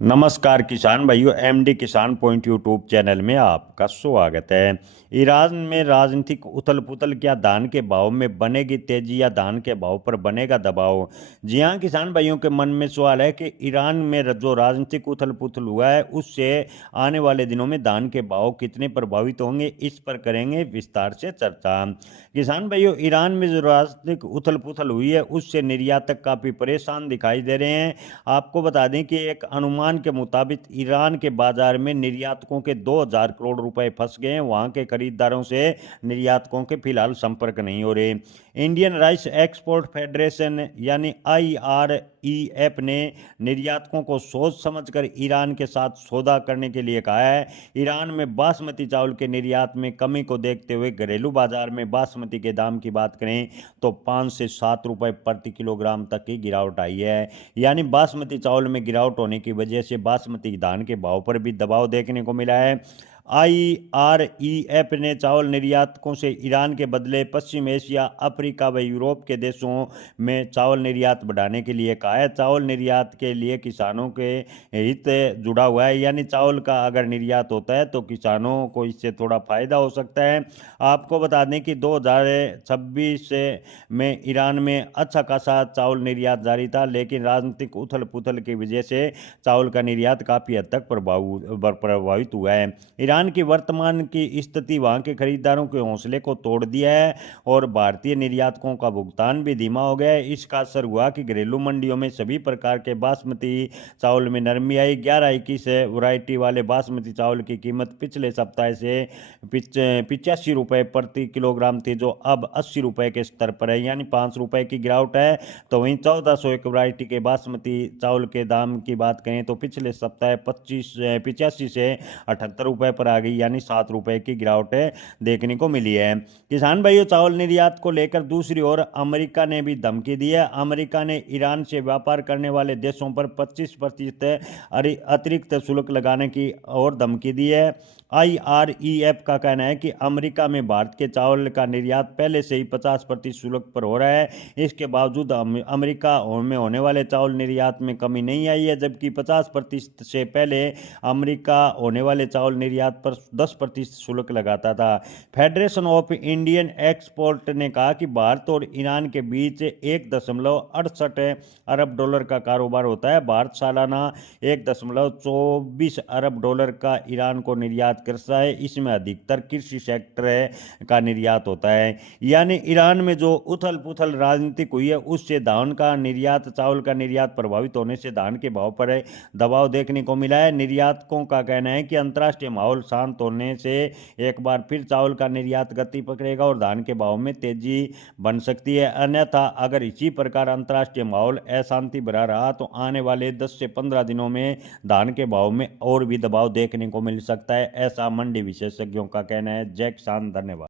नमस्कार किसान भाइयों, एमडी किसान पॉइंट यूट्यूब चैनल में आपका स्वागत है। ईरान में राजनीतिक उथल पुथल, क्या धान के भाव में बनेगी तेजी या धान के भाव पर बनेगा दबाव। जी हाँ किसान भाइयों के मन में सवाल है कि ईरान में जो राजनीतिक उथल पुथल हुआ है उससे आने वाले दिनों में धान के भाव कितने प्रभावित होंगे, इस पर करेंगे विस्तार से चर्चा। किसान भाइयों, ईरान में जो राजनीतिक उथल पुथल हुई है उससे निर्यातक काफ़ी परेशान दिखाई दे रहे हैं। आपको बता दें कि एक अनुमान के मुताबिक ईरान के बाजार में निर्यातकों के 2000 करोड़ रुपए फंस गए हैं। वहां के खरीदारों से निर्यातकों के फिलहाल संपर्क नहीं हो रहे। इंडियन राइस एक्सपोर्ट फेडरेशन यानी IREF ने निर्यातकों को सोच समझकर ईरान के साथ सौदा करने के लिए कहा है। ईरान में बासमती चावल के निर्यात में कमी को देखते हुए घरेलू बाजार में बासमती के दाम की बात करें तो 5 से 7 रुपए प्रति किलोग्राम तक की गिरावट आई है। यानी बासमती चावल में गिरावट होने की वजह से बासमती धान के भाव पर भी दबाव देखने को मिला है। IREF ने चावल निर्यातकों से ईरान के बदले पश्चिम एशिया, अफ्रीका व यूरोप के देशों में चावल निर्यात बढ़ाने के लिए कहा है। चावल निर्यात के लिए किसानों के हित जुड़ा हुआ है, यानी चावल का अगर निर्यात होता है तो किसानों को इससे थोड़ा फायदा हो सकता है। आपको बता दें कि 2026 में ईरान में अच्छा खासा चावल निर्यात जारी था, लेकिन राजनीतिक उथल पुथल की वजह से चावल का निर्यात काफ़ी हद तक प्रभावित हुआ है। ईरान की वर्तमान की स्थिति वहां के खरीदारों के हौसले को तोड़ दिया है और भारतीय निर्यातकों का भुगतान भी धीमा हो गया है। इसका असर हुआ कि घरेलू मंडियों में सभी प्रकार के बासमती चावल में नरमी आई। 11-21 वैरायटी वाले बासमती चावल की कीमत पिछले सप्ताह से 85 रुपये प्रति किलोग्राम थी, जो अब 80 रुपये के स्तर पर है, यानी 5 रुपये की गिरावट है। तो वहीं 1401 वैरायटी के बासमती चावल के दाम की बात करें तो पिछले सप्ताह 85 से 78 रुपये पर आ गई, यानी 7 रुपये की गिरावट देखने को मिली है। किसान भाइयों, चावल निर्यात को लेकर दूसरी ओर अमेरिका ने भी धमकी दी है। अमेरिका ने ईरान से व्यापार करने वाले देशों पर 25% अतिरिक्त शुल्क लगाने की और धमकी दी है। IREF का कहना है कि अमेरिका में भारत के चावल का निर्यात पहले से ही 50% शुल्क पर हो रहा है। इसके बावजूद अमेरिका में होने वाले चावल निर्यात में कमी नहीं आई है, जबकि 50% से पहले अमेरिका होने वाले चावल निर्यात पर 10% शुल्क लगाता था। फेडरेशन ऑफ इंडियन एक्सपोर्ट ने कहा कि भारत और ईरान के बीच 1.68 अरब डॉलर का कारोबार होता है। भारत सालाना 1.24 अरब डॉलर का ईरान को निर्यात करता है। इसमें अधिकतर कृषि सेक्टर का निर्यात होता है। यानी ईरान में जो उथल पुथल राजनीतिक हुई है उससे धान का निर्यात, चावल का निर्यात प्रभावित होने से धान के भाव पर दबाव देखने को मिला है। निर्यातकों का कहना है कि अंतर्राष्ट्रीय माहौल शांत होने से एक बार फिर चावल का निर्यात गति पकड़ेगा और धान के भाव में तेजी बन सकती है। अन्यथा अगर इसी प्रकार अंतर्राष्ट्रीय माहौल अशांति बना रहा तो आने वाले 10 से 15 दिनों में धान के भाव में और भी दबाव देखने को मिल सकता है, ऐसा मंडी विशेषज्ञों का कहना है। जय किसान, धन्यवाद।